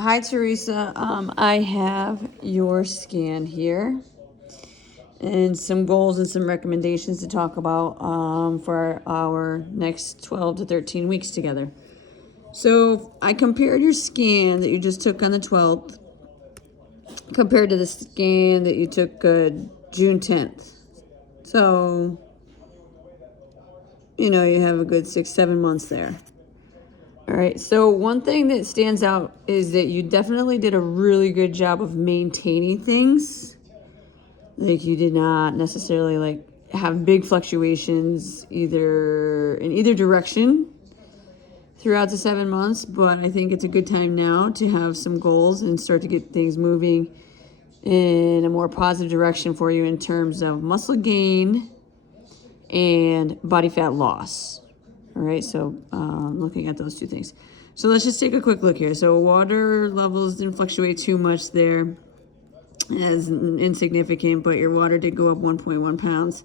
Hi, Teresa. I have your scan here and some goals and some recommendations to talk about for our next 12 to 13 weeks together. So I compared your scan that you just took on the 12th compared to the scan that you took June 10th. So, you have a good 6-7 months there. All right, so one thing that stands out is that you definitely did a really good job of maintaining things. Like, you did not necessarily have big fluctuations in either direction throughout the 7 months, but I think it's a good time now to have some goals and start to get things moving in a more positive direction for you in terms of muscle gain and body fat loss. All right, so looking at those two things. So let's just take a quick look here. So water levels didn't fluctuate too much there, as insignificant, but your water did go up 1.1 pounds.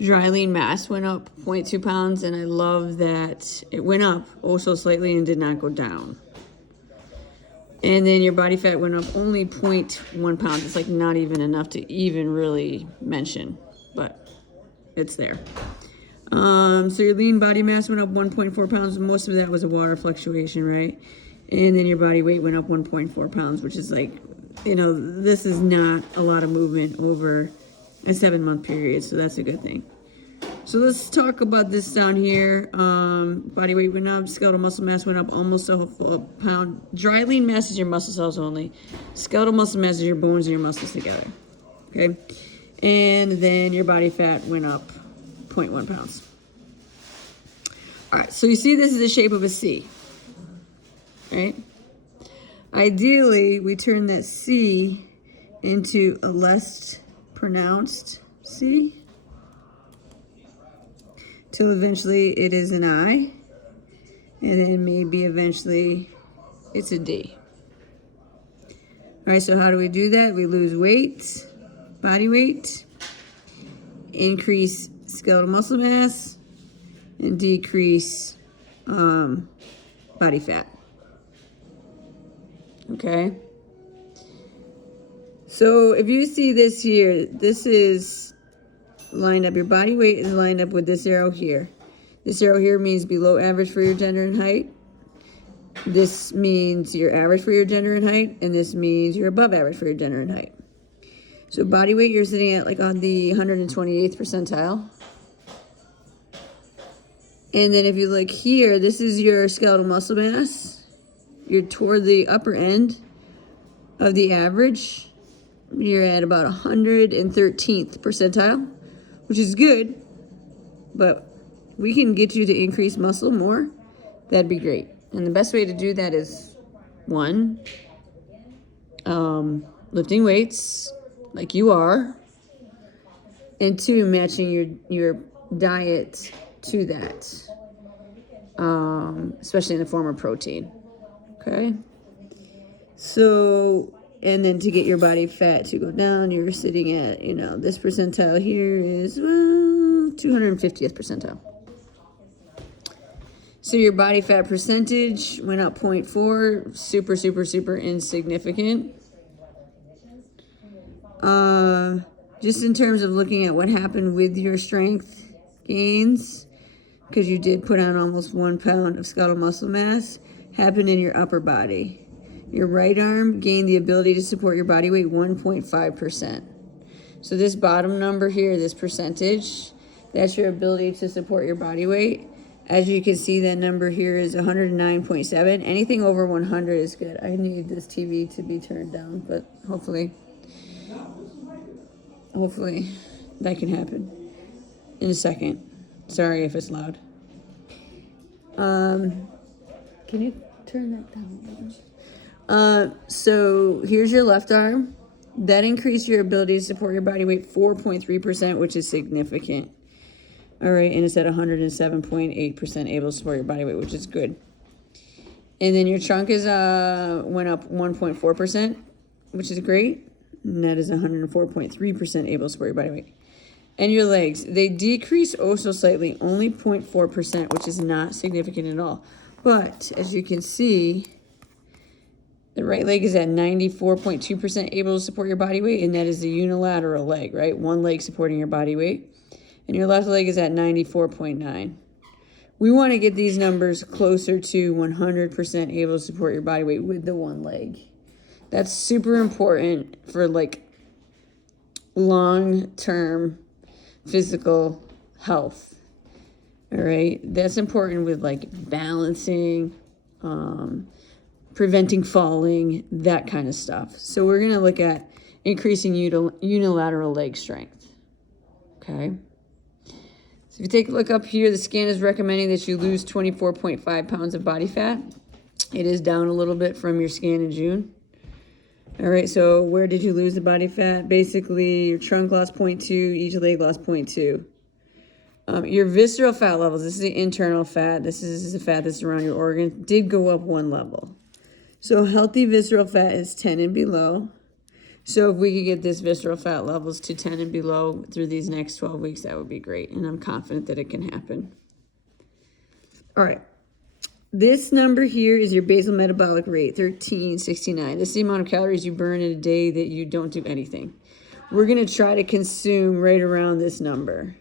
Dry lean mass went up 0.2 pounds, and I love that it went up also slightly and did not go down. And then your body fat went up only 0.1 pounds. It's like not even enough to even really mention, but it's there. So your lean body mass went up 1.4 pounds. Most of that was a water fluctuation, right? And then your body weight went up 1.4 pounds, which is this is not a lot of movement over a 7-month period. So that's a good thing. So let's talk about this down here. Body weight went up, skeletal muscle mass went up almost a pound. Dry lean mass is your muscle cells only. Skeletal muscle mass is your bones and your muscles together. Okay. And then your body fat went up 0.1 pounds. All right, so you see this is the shape of a C, right? Ideally, we turn that C into a less pronounced C till eventually it is an I, and then maybe eventually it's a D. All right, so how do we do that? We lose weight, body weight, increase skeletal muscle mass, and decrease body fat. Okay. So if you see this here, this is lined up. Your body weight is lined up with this arrow here. This arrow here means below average for your gender and height. This means you're average for your gender and height, and this means you're above average for your gender and height. So body weight, you're sitting at on the 128th percentile. And then if you look here, this is your skeletal muscle mass. You're toward the upper end of the average. You're at about 113th percentile, which is good, but we can get you to increase muscle more. That'd be great. And the best way to do that is 1, lifting weights like you are, and 2, matching your diet to that, especially in the form of protein. Okay. So, and then to get your body fat to go down, you're sitting at, this percentile here is 250th percentile. So your body fat percentage went up 0.4, super, super, super insignificant. Just in terms of looking at what happened with your strength gains, because you did put on almost 1 pound of skeletal muscle mass, happened in your upper body. Your right arm gained the ability to support your body weight 1.5%. So this bottom number here, this percentage, that's your ability to support your body weight. As you can see, that number here is 109.7. Anything over 100 is good. I need this TV to be turned down, but hopefully that can happen in a second. Sorry if it's loud. Can you turn that down? So here's your left arm. That increased your ability to support your body weight 4.3%, which is significant. All right, and it's at 107.8% able to support your body weight, which is good. And then your trunk is went up 1.4%, which is great. And that is 104.3% able to support your body weight. And your legs, they decrease also slightly, only 0.4%, which is not significant at all. But as you can see, The right leg is at 94.2% able to support your body weight, and that is the unilateral leg, right? One leg supporting your body weight. And your left leg is at 94.9. We want to get these numbers closer to 100% able to support your body weight with the one leg. That's super important for like long-term physical health. All right, that's important with like balancing, preventing falling, that kind of stuff. So we're going to look at increasing unilateral leg strength. Okay. So if you take a look up here, the scan is recommending that you lose 24.5 pounds of body fat. It is down a little bit from your scan in June. All right, so where did you lose the body fat? Basically, your trunk lost 0.2, each leg lost 0.2. Your visceral fat levels, this is the internal fat, this is the fat that's around your organ, did go up one level. So healthy visceral fat is 10 and below. So if we could get this visceral fat levels to 10 and below through these next 12 weeks, that would be great. And I'm confident that it can happen. All right. This number here is your basal metabolic rate, 1369. This is the amount of calories you burn in a day that you don't do anything. We're going to try to consume right around this number.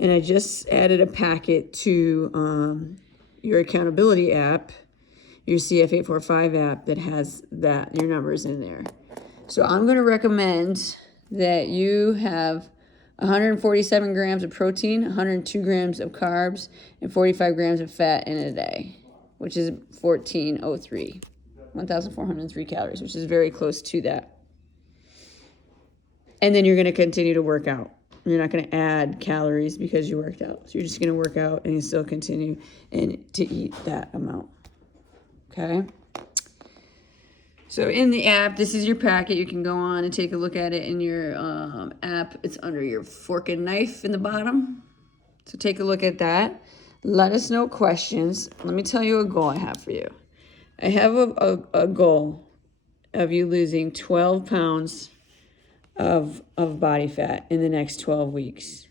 And I just added a packet to your accountability app, your CF845 app that has your numbers in there. So I'm going to recommend that you have 147 grams of protein, 102 grams of carbs, and 45 grams of fat in a day, which is 1,403 calories, which is very close to that. And then you're going to continue to work out. You're not going to add calories because you worked out. So you're just going to work out and you still continue to eat that amount. Okay? So in the app, this is your packet. You can go on and take a look at it in your app. It's under your fork and knife in the bottom. So take a look at that. Let us know questions. Let me tell you a goal I have for you. I have a goal of you losing 12 pounds of body fat in the next 12 weeks.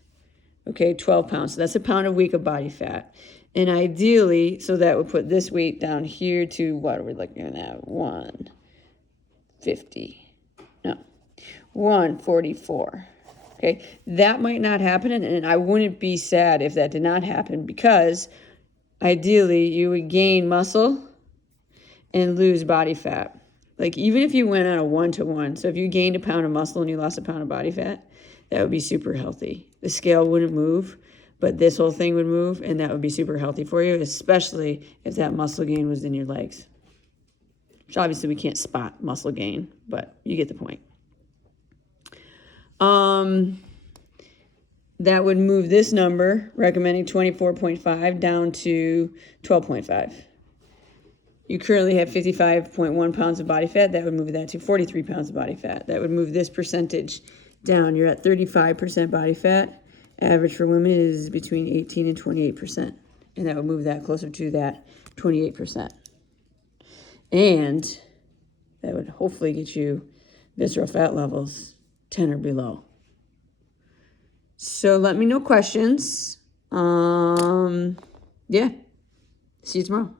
Okay, 12 pounds. So that's a pound a week of body fat. And ideally, so that would put this weight down here to what are we looking at? 144. Okay, that might not happen, and I wouldn't be sad if that did not happen, because ideally you would gain muscle and lose body fat. Like even if you went on a 1-to-1, so if you gained a pound of muscle and you lost a pound of body fat, that would be super healthy. The scale wouldn't move, but this whole thing would move, and that would be super healthy for you, especially if that muscle gain was in your legs. Which obviously we can't spot muscle gain, but you get the point. That would move this number, recommending 24.5, down to 12.5. You currently have 55.1 pounds of body fat. That would move that to 43 pounds of body fat. That would move this percentage down. You're at 35% body fat. Average for women is between 18 and 28%. And that would move that closer to that 28%. And that would hopefully get you visceral fat levels 10 or below. So let me know questions. Yeah. See you tomorrow.